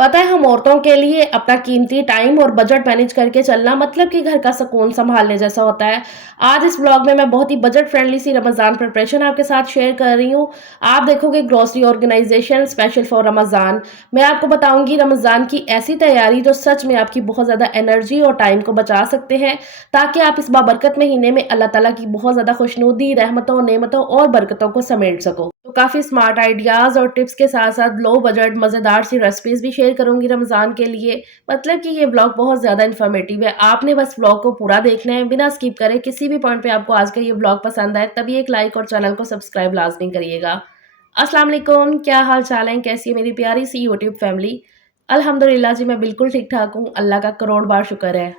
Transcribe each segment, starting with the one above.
पता है हम औरतों के लिए अपना कीमती टाइम और बजट मैनेज करके चलना मतलब कि घर का सुकून सँभालने जैसा होता है। आज इस व्लॉग में मैं बहुत ही बजट फ्रेंडली सी रमज़ान प्रिपरेशन आपके साथ शेयर कर रही हूँ। आप देखोगे grocery organization special for Ramzan. मैं आपको बताऊँगी रमज़ान की ऐसी तैयारी जो सच में आपकी बहुत ज़्यादा एनर्जी और टाइम को बचा सकते हैं, ताकि आप इस बाबरकत महीने में अल्लाह ताला की बहुत ज़्यादा खुशनुदी, रहमतों, नेमतों और बरकतों को समेट सको। तो काफ़ी स्मार्ट आइडियाज़ और टिप्स के साथ-साथ लो बजट मज़ेदार सी रेसिपीज़ भी शेयर करूँगी रमज़ान के लिए। मतलब कि ये व्लॉग बहुत ज़्यादा इन्फॉर्मेटिव है। आपने बस व्लॉग को पूरा देखना है बिना स्किप करे। किसी भी पॉइंट पे आपको आज का ये व्लॉग पसंद आए तभी एक लाइक और चैनल को सब्सक्राइब लाज़मी करिएगा। अस्सलाम वालेकुम, क्या हाल-चाल है? कैसी है मेरी प्यारी सी यूट्यूब फैमिली? अल्हम्दुलिल्लाह जी मैं बिल्कुल ठीक-ठाक हूँ। अल्लाह का करोड़ बार शुक्र है।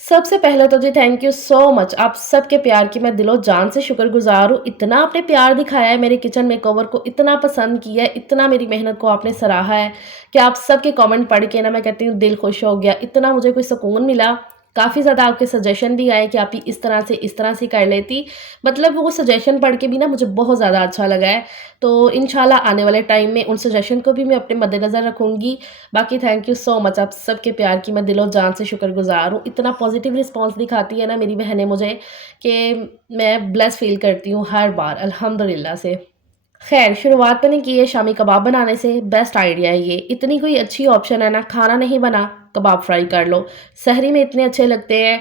सबसे पहले तो जी थैंक यू सो मच आप सबके प्यार की मैं दिलो जान से शुक्रगुज़ार हूँ। इतना आपने प्यार दिखाया है मेरे किचन मेकओवर को, इतना पसंद किया है, इतना मेरी मेहनत को आपने सराहा है कि आप सबके कमेंट पढ़ के ना मैं कहती हूँ दिल खुश हो गया। इतना मुझे कोई सुकून मिला। काफ़ी ज़्यादा आपके सजेशन भी आए कि आप इस तरह से कर लेती। मतलब वो सजेशन पढ़ के भी ना मुझे बहुत ज़्यादा अच्छा लगा है। तो इंशाल्लाह आने वाले टाइम में उन सजेशन को भी मैं अपने मद्देनज़र रखूँगी। बाकी थैंक यू सो मच आप सबके प्यार की मैं दिलो जान से शुक्रगुज़ार हूँ। इतना पॉज़िटिव रिस्पॉन्स दिखाती है ना मेरी बहनें मुझे कि मैं ब्लेस फ़ील करती हूँ हर बार अल्हम्दुलिल्लाह से। ख़ैर शुरुआत मैंने की है शामी कबाब बनाने से, बेस्ट आइडिया है ये। इतनी कोई अच्छी ऑप्शन है ना, खाना नहीं बना, कबाब फ्राई कर लो। सहरी में इतने अच्छे लगते हैं,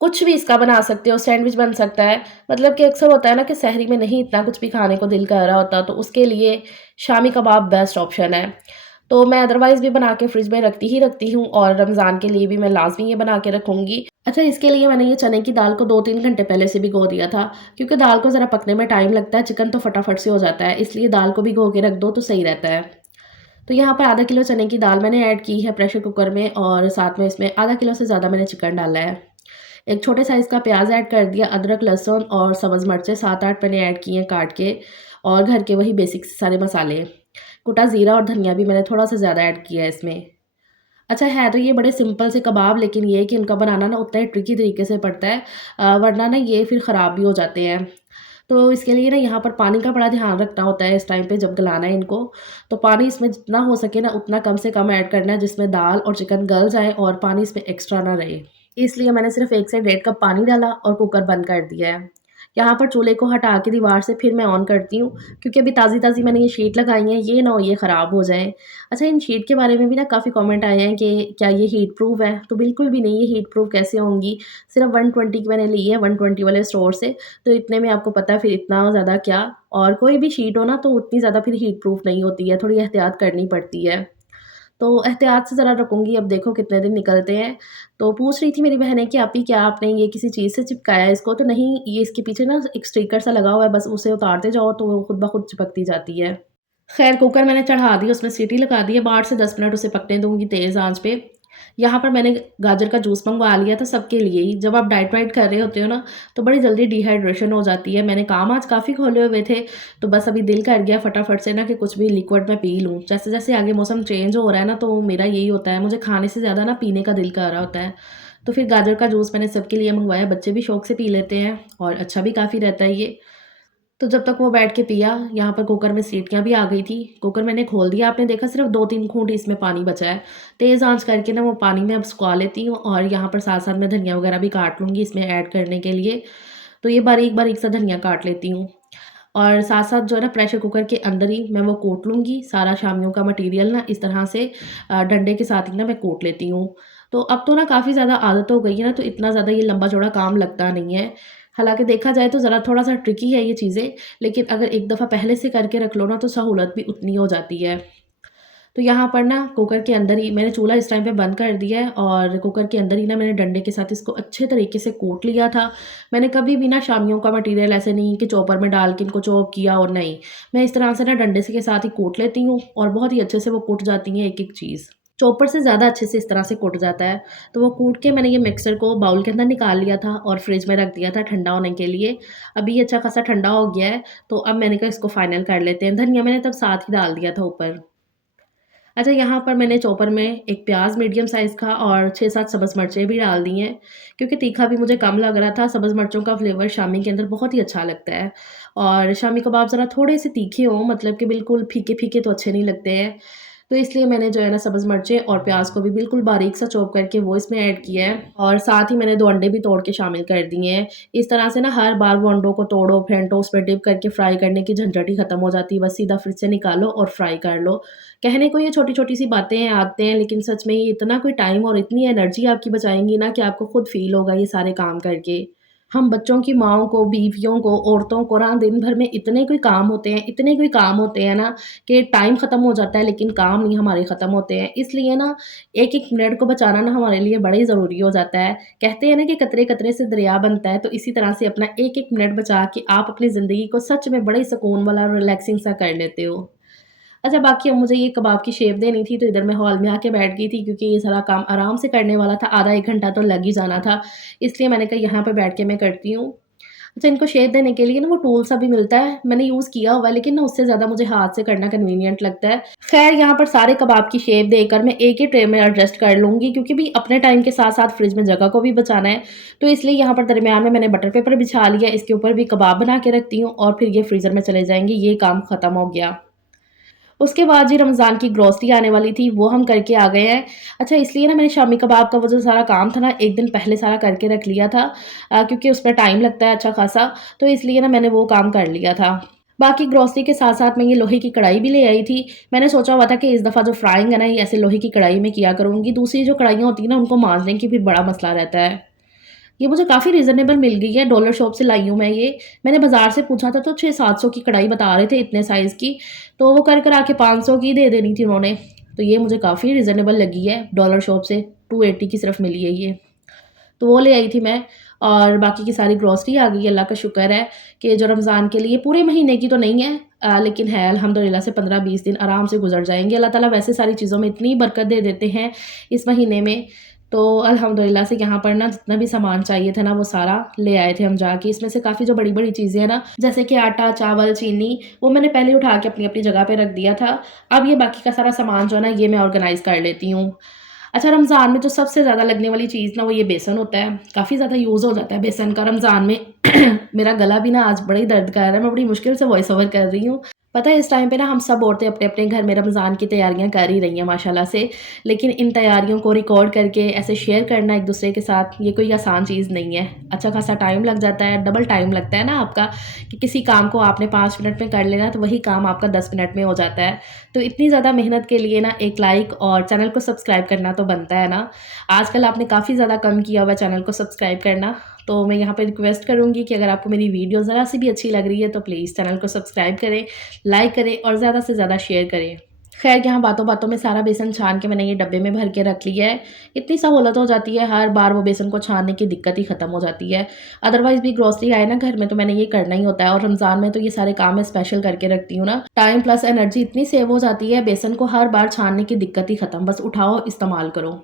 कुछ भी इसका बना सकते हो, सैंडविच बन सकता है। मतलब कि अक्सर होता है ना कि सहरी में नहीं इतना कुछ भी खाने को दिल कर रहा होता, तो उसके लिए शामी कबाब बेस्ट ऑप्शन है। तो मैं अदरवाइज़ भी बना के फ्रिज में रखती हूँ और रमज़ान के लिए भी मैं लाज़मी ये बना के रखूँगी। अच्छा इसके लिए मैंने ये चने की दाल को 2-3 घंटे पहले से भिगो दिया था, क्योंकि दाल को ज़रा पकने में टाइम लगता है, चिकन तो फटाफट से हो जाता है, इसलिए दाल को भिगो के रख दो तो सही रहता है। तो यहाँ पर आधा किलो चने की दाल मैंने ऐड की है प्रेशर कुकर में और साथ में इसमें आधा किलो से ज़्यादा मैंने चिकन डाला है। एक छोटे साइज़ का प्याज़ ऐड कर दिया, अदरक, लहसुन और सब्ज़ मिर्चें 7-8 मैंने ऐड की हैं काट के और घर के वही बेसिक सारे मसाले। कुटा ज़ीरा और धनिया भी मैंने थोड़ा-सा ज़्यादा ऐड किया है इसमें। अच्छा है तो ये बड़े सिंपल से कबाब लेकिन ये है कि इनका बनाना ना उतना ही ट्रिकी तरीके से पड़ता है वरना ना ये फिर ख़राब भी हो जाते हैं। तो इसके लिए ना यहाँ पर पानी का बड़ा ध्यान रखना होता है इस टाइम पे जब गलाना है इनको। तो पानी इसमें जितना हो सके ना उतना कम से कम ऐड करना है जिसमें दाल और चिकन गल जाए और पानी इसमें एक्स्ट्रा ना रहे। इसलिए मैंने सिर्फ़ 1 से डेढ़ कप पानी डाला और कुकर बंद कर दिया है। यहाँ पर चूल्हे को हटा के दीवार से फिर मैं ऑन करती हूँ क्योंकि अभी ताज़ी-ताज़ी मैंने ये शीट लगाई है, ये ना हो ये ख़राब हो जाएँ। अच्छा इन शीट के बारे में भी ना काफ़ी कमेंट आए हैं कि क्या ये हीट प्रूफ है? तो बिल्कुल भी नहीं, ये हीट प्रूफ कैसे होंगी? सिर्फ़ 120 की मैंने ली है 120 वाले स्टोर से, तो इतने में आपको पता है फिर इतना ज़्यादा क्या और कोई भी शीट हो ना तो उतनी ज़्यादा फिर हीट प्रूफ नहीं होती है, थोड़ी एहतियात करनी पड़ती है। तो एहतियात से ज़रा रखूँगी, अब देखो कितने दिन निकलते हैं। तो पूछ रही थी मेरी बहनें कि आपी क्या आपने ये किसी चीज़ से चिपकाया है इसको? तो नहीं, ये इसके पीछे ना एक स्टिकर सा लगा हुआ है, बस उसे उतारते जाओ तो वो खुद ब खुद चिपकती जाती है। खैर कुकर मैंने चढ़ा दी, उसमें सीटी लगा दी है, 8 से 10 मिनट उसे पकने दूँगी तेज़ आँच पे। यहाँ पर मैंने गाजर का जूस मँगवा लिया था सबके लिए ही। जब आप डाइट वाइट कर रहे होते हो ना, तो बड़ी जल्दी डिहाइड्रेशन हो जाती है। मैंने काम आज काफ़ी खोले हुए थे, तो बस अभी दिल कर गया फटाफट से ना कि कुछ भी लिक्विड मैं पी लूँ। जैसे-जैसे आगे मौसम चेंज हो रहा है ना, तो मेरा यही होता है, मुझे खाने से ज़्यादा ना पीने का दिल कर रहा होता है। तो फिर गाजर का जूस मैंने सबके लिए मँगवाया, बच्चे भी शौक से पी लेते हैं और अच्छा भी काफ़ी रहता है ये। तो जब तक वो बैठ के पिया, यहाँ पर कुकर में सीटियाँ भी आ गई थी। कुकर मैंने खोल दिया, आपने देखा सिर्फ़ 2-3 घूँट इसमें पानी बचा है। तेज़ आँच करके ना वो पानी में अब सुखा लेती हूँ और यहाँ पर साथ-साथ मैं धनिया वगैरह भी काट लूँगी इसमें ऐड करने के लिए। तो ये बारीक-बारीक सा धनिया काट लेती हूँ और साथ-साथ जो है ना प्रेशर कुकर के अंदर ही मैं वो कूट लूँगी। सारा शामियों का मटीरियल ना इस तरह से डंडे के साथ ही ना मैं कूट लेती हूँ। तो अब तो ना काफ़ी ज़्यादा आदत हो गई है ना, तो इतना ज़्यादा ये लंबा-चौड़ा काम लगता नहीं है। हालाँकि देखा जाए तो ज़रा थोड़ा-सा ट्रिकी है ये चीज़ें, लेकिन अगर एक दफ़ा पहले से करके रख लो ना तो सहूलत भी उतनी हो जाती है। तो यहाँ पर ना कुकर के अंदर ही मैंने चूल्हा इस टाइम पे बंद कर दिया है और कुकर के अंदर ही ना मैंने डंडे के साथ इसको अच्छे तरीके से कूट लिया था। मैंने कभी भी ना शामियों का मटीरियल ऐसे नहीं कि चॉपर में डाल के इनको चॉप किया और नहीं, मैं इस तरह से ना डंडे से के साथ ही कूट लेती हूँ और बहुत ही अच्छे से वो कुट जाती हैं एक-एक चीज़। चॉपर से ज़्यादा अच्छे से इस तरह से कुट जाता है। तो वो कूट के मैंने ये मिक्सर को बाउल के अंदर निकाल लिया था और फ्रिज में रख दिया था ठंडा होने के लिए। अभी ये अच्छा खासा ठंडा हो गया है, तो अब मैंने कहा इसको फाइनल कर लेते हैं। धनिया मैंने तब साथ ही डाल दिया था ऊपर। अच्छा यहाँ पर मैंने चॉपर में एक प्याज़ मीडियम साइज़ का और 6-7 सब्ज़ मिर्चें भी डाल दी हैं, क्योंकि तीखा भी मुझे कम लग रहा था। सब्ज़ मिर्चों का फ्लेवर शामी के अंदर बहुत ही अच्छा लगता है और शामी कबाब ज़रा थोड़े से तीखे हों, मतलब कि बिल्कुल फीके-फीके तो अच्छे नहीं लगते हैं। तो इसलिए मैंने जो है ना सब्ज़ मिर्चें और प्याज़ को भी बिल्कुल बारीक सा चॉप करके वो इसमें ऐड किया है और साथ ही मैंने 2 अंडे भी तोड़ के शामिल कर दिए हैं। इस तरह से ना हर बार वो अंडों को तोड़ो, फेंटो, उसमें डिप करके फ्राई करने की झंझट ही खत्म हो जाती है। बस सीधा फ्रिज से निकालो और फ्राई कर लो। कहने को ये छोटी-छोटी सी बातें हैं, आते हैं, लेकिन सच में ये इतना कोई टाइम और इतनी एनर्जी आपकी बचाएँगी ना कि आपको खुद फ़ील होगा ये सारे काम करके। हम बच्चों की माँओं को, बीवियों को, औरतों को ना दिन भर में इतने कोई काम होते हैं, इतने कोई काम होते हैं ना कि टाइम ख़त्म हो जाता है लेकिन काम नहीं हमारे ख़त्म होते हैं। इसलिए ना एक-एक मिनट को बचाना ना हमारे लिए बड़ा ही ज़रूरी हो जाता है। कहते हैं ना कि कतरे-कतरे से दरिया बनता है, तो इसी तरह से अपना एक-एक मिनट बचा के आप अपनी ज़िंदगी को सच में बड़े ही सुकून वाला रिलैक्सिंग सा कर लेते हो। अच्छा, बाकी अब मुझे ये कबाब की शेप देनी थी, तो इधर मैं हॉल में आके बैठ गई थी क्योंकि ये सारा काम आराम से करने वाला था, आधा 1 घंटा तो लग ही जाना था। इसलिए मैंने कहा यहाँ पे बैठ के मैं करती हूँ। अच्छा, इनको शेप देने के लिए ना वो टूल सा भी मिलता है, मैंने यूज़ किया हुआ है लेकिन ना उससे ज़्यादा मुझे हाथ से करना कन्वीनिएंट लगता है। ख़ैर यहाँ पर सारे कबाब की शेप देकर मैं एक ही ट्रे में एडजस्ट कर लूँगी क्योंकि भई अपने टाइम के साथ-साथ फ्रिज में जगह को भी बचाना है। तो इसलिए यहाँ पर दरमियान में मैंने बटर पेपर बिछा लिया, इसके ऊपर भी कबाब बना के रखती हूँ और फिर ये फ्रीज़र में चले जाएँगे, ये काम ख़त्म हो गया। उसके बाद जी रमज़ान की ग्रोसरी आने वाली थी, वो हम करके आ गए हैं। अच्छा, इसलिए ना मैंने शामी कबाब का वो जो सारा काम था ना, 1 दिन पहले सारा करके रख लिया था क्योंकि उसमें टाइम लगता है अच्छा खासा, तो इसलिए ना मैंने वो काम कर लिया था। बाकी ग्रोसरी के साथ-साथ मैं ये लोहे की कढ़ाई भी ले आई थी। मैंने सोचा हुआ था कि इस दफ़ा जो फ्राइंग है ना, ये ऐसे लोहे की कढ़ाई में किया करूँगी। दूसरी जो कढ़ाइयाँ होती हैं ना, उनको माँजने की फिर बड़ा मसला रहता है। ये मुझे काफ़ी रीज़नेबल मिल गई है, डॉलर शॉप से लाई हूँ मैं ये। मैंने बाज़ार से पूछा था तो 600-700 की कढ़ाई बता रहे थे इतने साइज़ की, तो वो कर करा के 500 की दे देनी थी उन्होंने। तो ये मुझे काफ़ी रीज़नेबल लगी है, डॉलर शॉप से 280 की सिर्फ़ मिली है ये। तो वो ले आई थी मैं और बाकी की सारी ग्रॉसरी आ गई है, अल्लाह का शुक्र है कि जो रमज़ान के लिए पूरे महीने की तो नहीं है लेकिन है अल्हम्दुलिल्लाह से 15-20 दिन आराम से गुज़र जाएँगे। अल्लाह ताला वैसे सारी चीज़ों में इतनी बरकत दे देते हैं इस महीने में, तो अल्हम्दुलिल्लाह से यहाँ पर ना जितना भी सामान चाहिए था ना वो सारा ले आए थे हम जाके। इसमें से काफ़ी जो बड़ी-बड़ी चीज़ें हैं ना, जैसे कि आटा, चावल, चीनी, वो मैंने पहले उठा के अपनी-अपनी जगह पे रख दिया था। अब ये बाकी का सारा सामान जो है ना ये मैं ऑर्गनाइज़ कर लेती हूँ। अच्छा, रमज़ान में जो सबसे ज़्यादा लगने वाली चीज़ ना वो ये बेसन होता है। काफ़ी ज़्यादा यूज़ हो जाता है बेसन का रमज़ान में। मेरा गला भी ना आज बड़ा ही दर्द कर रहा है, मैं बड़ी मुश्किल से वॉइस ओवर कर रही हूँ। पता है इस टाइम पे ना हम सब औरतें अपने-अपने घर में रमज़ान की तैयारियाँ कर ही रही हैं माशाल्लाह से। लेकिन इन तैयारियों को रिकॉर्ड करके ऐसे शेयर करना एक-दूसरे के साथ ये कोई आसान चीज़ नहीं है। अच्छा खासा टाइम लग जाता है, डबल टाइम लगता है ना आपका कि किसी काम को आपने 5 मिनट में कर लेना है तो वही काम आपका 10 मिनट में हो जाता है। तो इतनी ज़्यादा मेहनत के लिए ना एक लाइक और चैनल को सब्सक्राइब करना तो बनता है ना। आजकल आपने काफ़ी ज़्यादा कम किया हुआ है चैनल को सब्सक्राइब करना। तो मैं यहाँ पे रिक्वेस्ट करूँगी कि अगर आपको मेरी वीडियो ज़रा सी भी अच्छी लग रही है तो प्लीज़ चैनल को सब्सक्राइब करें, लाइक करें और ज़्यादा से ज़्यादा शेयर करें। ख़ैर यहाँ बातों-बातों में सारा बेसन छान के मैंने ये डब्बे में भर के रख लिया है। इतनी सहूलत हो जाती है हर बार वो बेसन को छानने की दिक्कत ही ख़त्म हो जाती है। अदरवाइज़ भी ग्रोसरी आए ना घर में तो मैंने ये करना ही होता है और रमज़ान में तो ये सारे काम मैं स्पेशल करके रखती हूँ ना। टाइम प्लस एनर्जी इतनी सेव हो जाती है, बेसन को हर बार छानने की दिक्कत ही ख़त्म, बस उठाओ इस्तेमाल करो।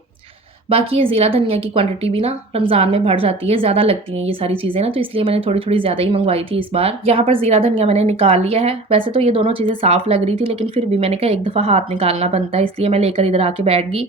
बाकी ये ज़ीरा धनिया की क्वांटिटी भी ना रमज़ान में बढ़ जाती है, ज़्यादा लगती हैं ये सारी चीज़ें ना, तो इसलिए मैंने थोड़ी-थोड़ी ज़्यादा ही मँगवाई थी इस बार। यहाँ पर ज़ीरा धनिया मैंने निकाल लिया है। वैसे तो ये दोनों चीज़ें साफ़ लग रही थी, लेकिन फिर भी मैंने कहा एक दफ़ा हाथ निकालना बनता है, इसलिए मैं लेकर इधर आके बैठ गई।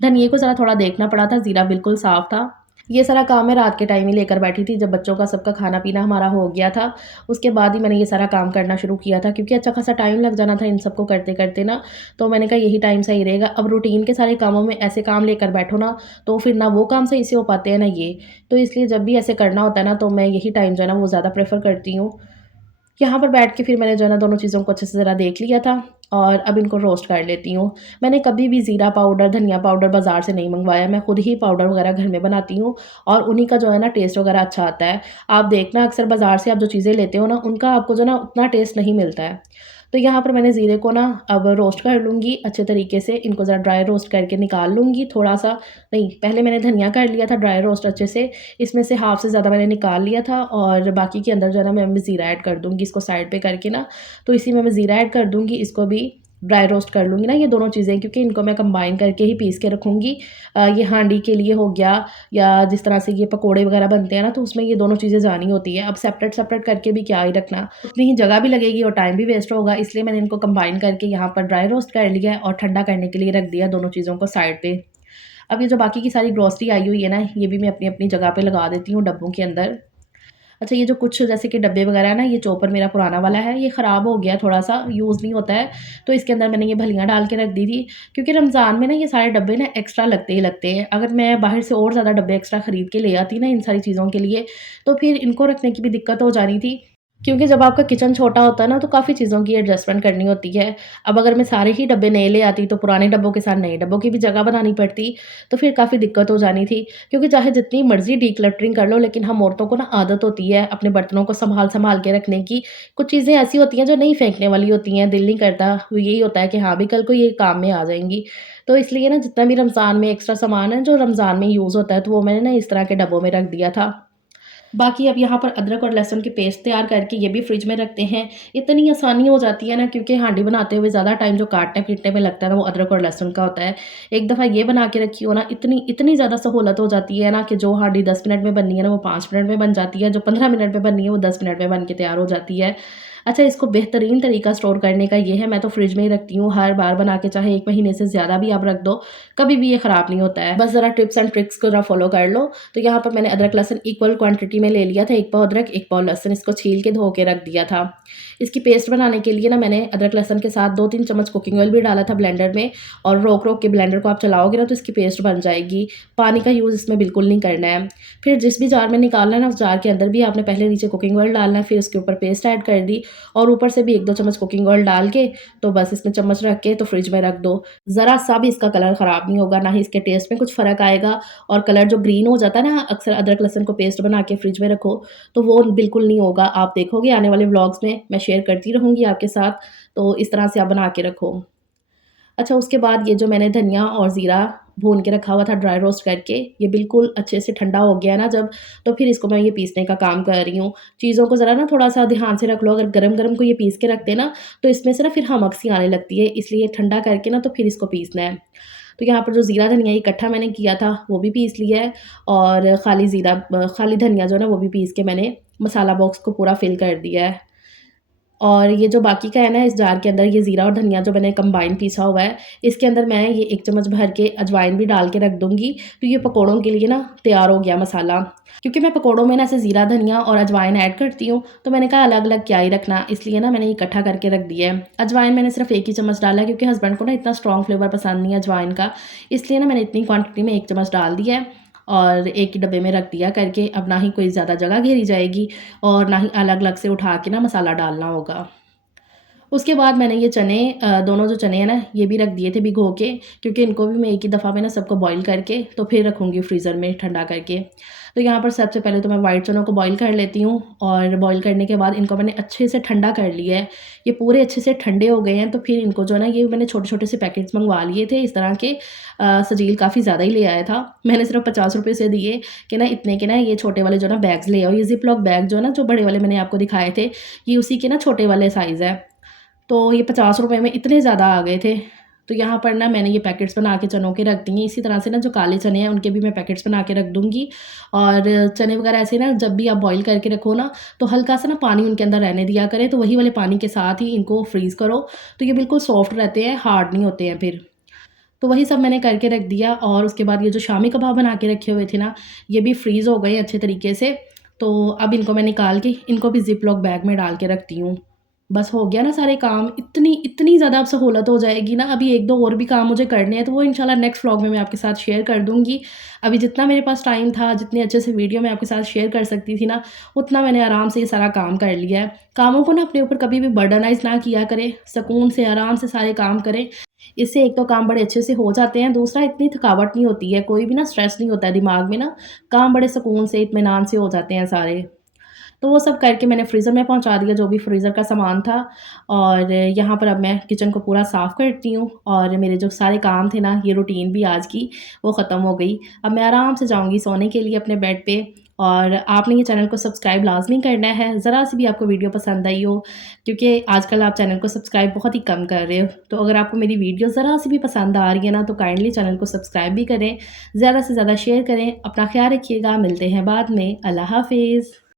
धनिये को ज़रा थोड़ा देखना पड़ा था, ज़ीरा बिल्कुल साफ़ था। ये सारा काम मैं रात के टाइम ही लेकर बैठी थी, जब बच्चों का सबका खाना-पीना हमारा हो गया था। उसके बाद ही मैंने ये सारा काम करना शुरू किया था क्योंकि अच्छा खासा टाइम लग जाना था इन सबको करते-करते ना, तो मैंने कहा यही टाइम सही रहेगा। अब रूटीन के सारे कामों में ऐसे काम लेकर बैठो ना, तो फिर ना वो काम सही से हो पाते हैं, ना ये। तो इसलिए जब भी ऐसे करना होता है ना, तो मैं यही टाइम जो है ना, वो ज़्यादा प्रेफ़र करती हूँ। यहाँ पर बैठ के फिर मैंने जो है ना दोनों चीज़ों को अच्छे से ज़रा देख लिया था और अब इनको रोस्ट कर लेती हूँ। मैंने कभी भी ज़ीरा पाउडर, धनिया पाउडर बाज़ार से नहीं मँगवाया, मैं खुद ही पाउडर वगैरह घर में बनाती हूँ और उन्हीं का जो है ना टेस्ट वगैरह अच्छा आता है। आप देखना अक्सर बाज़ार से आप जो चीज़ें लेते हो ना, उनका आपको जो है ना उतना टेस्ट नहीं मिलता है। तो यहाँ पर मैंने ज़ीरे को ना अब रोस्ट कर लूँगी अच्छे तरीके से, इनको ज़रा ड्राई रोस्ट करके निकाल लूँगी थोड़ा-सा। नहीं, पहले मैंने धनिया कर लिया था ड्राई रोस्ट अच्छे से, इसमें से हाफ़ से ज़्यादा मैंने निकाल लिया था और बाकी के अंदर जो है ना मैं ज़ीरा ऐड कर दूँगी इसको साइड पे करके ना, तो इसी में मैं ज़ीरा ऐड कर दूँगी, इसको भी ड्राई रोस्ट कर लूँगी ना ये दोनों चीज़ें क्योंकि इनको मैं कंबाइन करके ही पीस के रखूँगी। ये हांडी के लिए हो गया या जिस तरह से ये पकोड़े वगैरह बनते हैं ना, तो उसमें ये दोनों चीज़ें जानी होती है। अब सेपरेट-सेपरेट करके भी क्या ही रखना, उतनी ही जगह भी लगेगी और टाइम भी वेस्ट होगा, इसलिए मैंने इनको कंबाइन करके यहाँ पर ड्राई रोस्ट कर लिया है और ठंडा करने के लिए रख दिया दोनों चीज़ों को साइड पे। अब ये जो बाकी की सारी ग्रोसरी आई हुई है ना, ये भी मैं अपनी-अपनी जगह पे लगा देती हूँ डब्बों के अंदर। अच्छा, ये जो कुछ जैसे कि डब्बे वगैरह है ना, ये चॉपर मेरा पुराना वाला है, ये ख़राब हो गया थोड़ा-सा, यूज़ नहीं होता है, तो इसके अंदर मैंने ये फलियाँ डाल के रख दी थी। क्योंकि रमज़ान में ना ये सारे डब्बे ना एक्स्ट्रा लगते ही लगते हैं। अगर मैं बाहर से और ज़्यादा डब्बे एक्स्ट्रा खरीद के ले आती ना इन सारी चीज़ों के लिए, तो फिर इनको रखने की भी दिक्कत हो जानी थी। क्योंकि जब आपका किचन छोटा होता है ना, तो काफ़ी चीज़ों की एडजस्टमेंट करनी होती है। अब अगर मैं सारे ही डब्बे नए ले आती, तो पुराने डब्बों के साथ नए डब्बों की भी जगह बनानी पड़ती, तो फिर काफ़ी दिक्कत हो जानी थी। क्योंकि चाहे जितनी मर्ज़ी डिक्लटरिंग कर लो, लेकिन हम औरतों को ना आदत होती है अपने बर्तनों को सँभाल-सँभाल के रखने की। कुछ चीज़ें ऐसी होती हैं जो नहीं फेंकने वाली होती हैं, दिल नहीं करता, वो यही होता है कि हाँ, भी कल को ये काम में आ जाएँगी। तो इसलिए ना जितना भी रमज़ान में एक्स्ट्रा सामान है, जो रमज़ान में यूज़ होता है, तो वो मैंने ना इस तरह के डब्बों में रख दिया था। बाकी अब यहाँ पर अदरक और लहसुन की पेस्ट तैयार करके ये भी फ्रिज में रखते हैं। इतनी आसानी हो जाती है ना, क्योंकि हांडी बनाते हुए ज़्यादा टाइम जो काटने-पीटने में लगता है ना, वो अदरक और लहसुन का होता है। एक दफ़ा ये बना के रखी हो ना, इतनी इतनी ज़्यादा सहूलत हो जाती है ना कि जो हांडी 10 मिनट में बननी है ना, वो 5 मिनट में बन जाती है। जो 15 मिनट में बननी है, वो 10 मिनट में बन के तैयार हो जाती है। अच्छा, इसको बेहतरीन तरीका स्टोर करने का ये है, मैं तो फ्रिज में ही रखती हूँ। हर बार बना के चाहे 1 महीने से ज़्यादा भी आप रख दो, कभी भी ये ख़राब नहीं होता है। बस ज़रा टिप्स एंड ट्रिक्स को ज़रा फ़ॉलो कर लो। तो यहाँ पर मैंने अदरक लहसुन इक्वल क्वांटिटी में ले लिया था, 1 पाव अदरक, 1 पाव लहसुन, इसको छील के धो के रख दिया था। इसकी पेस्ट बनाने के लिए ना मैंने अदरक लहसुन के साथ 2-3 चम्मच कुकिंग ऑयल भी डाला था ब्लेंडर में, और रोक-रोक के ब्लेंडर को आप चलाओगे ना, तो इसकी पेस्ट बन जाएगी। पानी का यूज़ इसमें बिल्कुल नहीं करना है। फिर जिस भी जार में निकालना है ना, उस जार के अंदर भी आपने पहले नीचे कुकिंग ऑयल डालना है, फिर उसके ऊपर पेस्ट ऐड कर दी, और ऊपर से भी 1-2 चम्मच कुकिंग ऑयल डाल के, तो बस इसमें चम्मच रख के तो फ्रिज में रख दो। ज़रा-सा भी इसका कलर ख़राब नहीं होगा, ना ही इसके टेस्ट में कुछ फ़र्क आएगा, और कलर जो ग्रीन हो जाता है ना, अक्सर अदरक लहसुन को पेस्ट बना के फ्रिज में रखो, तो वो बिल्कुल नहीं होगा। आप देखोगे आने वाले व्लॉग्स में, मैं शेयर करती रहूँगी आपके साथ, तो इस तरह से आप बना के रखो। अच्छा, उसके बाद ये जो मैंने धनिया और ज़ीरा भून के रखा हुआ था ड्राई रोस्ट करके, ये बिल्कुल अच्छे से ठंडा हो गया ना जब, तो फिर इसको मैं ये पीसने का काम कर रही हूँ। चीज़ों को ज़रा ना थोड़ा-सा ध्यान से रख लो, अगर गरम-गरम को ये पीस के रखते ना, तो इसमें से ना फिर हमक-सी आने लगती है, इसलिए ठंडा करके ना तो फिर इसको पीसना है। तो यहाँ पर जो ज़ीरा धनिया इकट्ठा मैंने किया था, वो भी पीस लिया है, और खाली धनिया जो है ना, वो भी पीस के मैंने मसाला बॉक्स को पूरा फिल कर दिया है। और ये जो बाकी का है ना, इस जार के अंदर ये ज़ीरा और धनिया जो मैंने कंबाइन पीसा हुआ है, इसके अंदर मैं ये 1 चम्मच भर के अजवाइन भी डाल के रख दूँगी, तो ये पकौड़ों के लिए ना तैयार हो गया मसाला। क्योंकि मैं पकौड़ों में ना ऐसे ज़ीरा, धनिया और अजवाइन ऐड करती हूँ, तो मैंने कहा अलग-अलग क्या ही रखना, इसलिए ना मैंने ये इकट्ठा करके रख दिया है। अजवाइन मैंने सिर्फ़ 1 ही चम्मच डाला है, क्योंकि हस्बैंड को ना इतना स्ट्रॉन्ग फ्लेवर पसंद नहीं है अजवाइन का, इसलिए ना मैंने इतनी क्वांटिटी में 1 चम्मच डाल दिया है, और एक ही डब्बे में रख दिया करके। अब ना ही कोई ज़्यादा जगह घेरी जाएगी, और ना ही अलग-अलग से उठा के ना मसाला डालना होगा। उसके बाद मैंने ये चने दोनों जो चने हैं ना, ये भी रख दिए थे भिगो के, क्योंकि इनको भी मैं एक ही दफ़ा में ना सबको बॉयल करके तो फिर रखूँगी फ्रीज़र में ठंडा करके। तो यहाँ पर सबसे पहले तो मैं व्हाइट चनों को बॉयल कर लेती हूँ, और बॉयल करने के बाद इनको मैंने अच्छे से ठंडा कर लिया है। ये पूरे अच्छे से ठंडे हो गए हैं, तो फिर इनको जो है ना, ये मैंने छोटे-छोटे से पैकेट्स मँगवा लिए थे इस तरह के। सजील काफ़ी ज़्यादा ही ले आया था। मैंने सिर्फ़ ₹50 से दिए कि ना इतने के ना ये छोटे वाले जो ना बैग्स ले आओ। ये ज़िप-लॉक बैग जो है ना, जो बड़े वाले मैंने आपको दिखाए थे, ये उसी के ना छोटे वाले साइज़ है। तो ये ₹50 में इतने ज़्यादा आ गए थे। तो यहाँ पर ना मैंने ये पैकेट्स बना के चनों के रख दिए। इसी तरह से ना जो काले चने हैं, उनके भी मैं पैकेट्स बना के रख दूँगी। और चने वगैरह ऐसे ना जब भी आप बॉयल करके रखो ना, तो हल्का-सा ना पानी उनके अंदर रहने दिया करें, तो वही वाले पानी के साथ ही इनको फ्रीज़ करो, तो ये बिल्कुल सॉफ्ट रहते हैं, हार्ड नहीं होते हैं फिर। तो वही सब मैंने करके रख दिया, और उसके बाद ये जो शामी कबाब बना के रखे हुए थे ना, ये भी फ्रीज़ हो गए अच्छे तरीके से। तो अब इनको मैं निकाल के, इनको भी ज़िप लॉक बैग में डाल के रखती हूँ। बस हो गया ना सारे काम। इतनी इतनी ज़्यादा अब सहूलत हो जाएगी ना, अभी 1-2 और भी काम मुझे करने हैं, तो वो इंशाल्लाह नेक्स्ट व्लॉग में मैं आपके साथ शेयर कर दूँगी। अभी जितना मेरे पास टाइम था, जितने अच्छे से वीडियो मैं आपके साथ शेयर कर सकती थी ना, उतना मैंने आराम से ये सारा काम कर लिया है। कामों को ना अपने ऊपर कभी भी बर्डनाइज़ ना किया करें, सुकून से, आराम से सारे काम करें। इससे एक तो काम बड़े अच्छे से हो जाते हैं, दूसरा इतनी थकावट नहीं होती है, कोई भी ना स्ट्रेस नहीं होता है दिमाग में ना, काम बड़े सुकून से, इत्मीनान से हो जाते हैं सारे। तो वो सब करके मैंने फ्रीज़र में पहुँचा दिया जो भी फ्रीज़र का सामान था, और यहाँ पर अब मैं किचन को पूरा साफ़ करती हूँ, और मेरे जो सारे काम थे ना, ये रूटीन भी आज की वो ख़त्म हो गई। अब मैं आराम से जाऊँगी सोने के लिए अपने बेड पे, और आपने ये चैनल को सब्सक्राइब लाज़मी करना है, ज़रा-सी भी आपको वीडियो पसंद आई हो, क्योंकि आजकल आप चैनल को सब्सक्राइब बहुत ही कम कर रहे हो। तो अगर आपको मेरी वीडियो ज़रा-सी भी पसंद आ रही है ना, तो काइंडली चैनल को सब्सक्राइब भी करें, ज़्यादा से ज़्यादा शेयर करें। अपना ख़्याल रखिएगा, मिलते हैं बाद में। अल्लाह हाफ़िज़।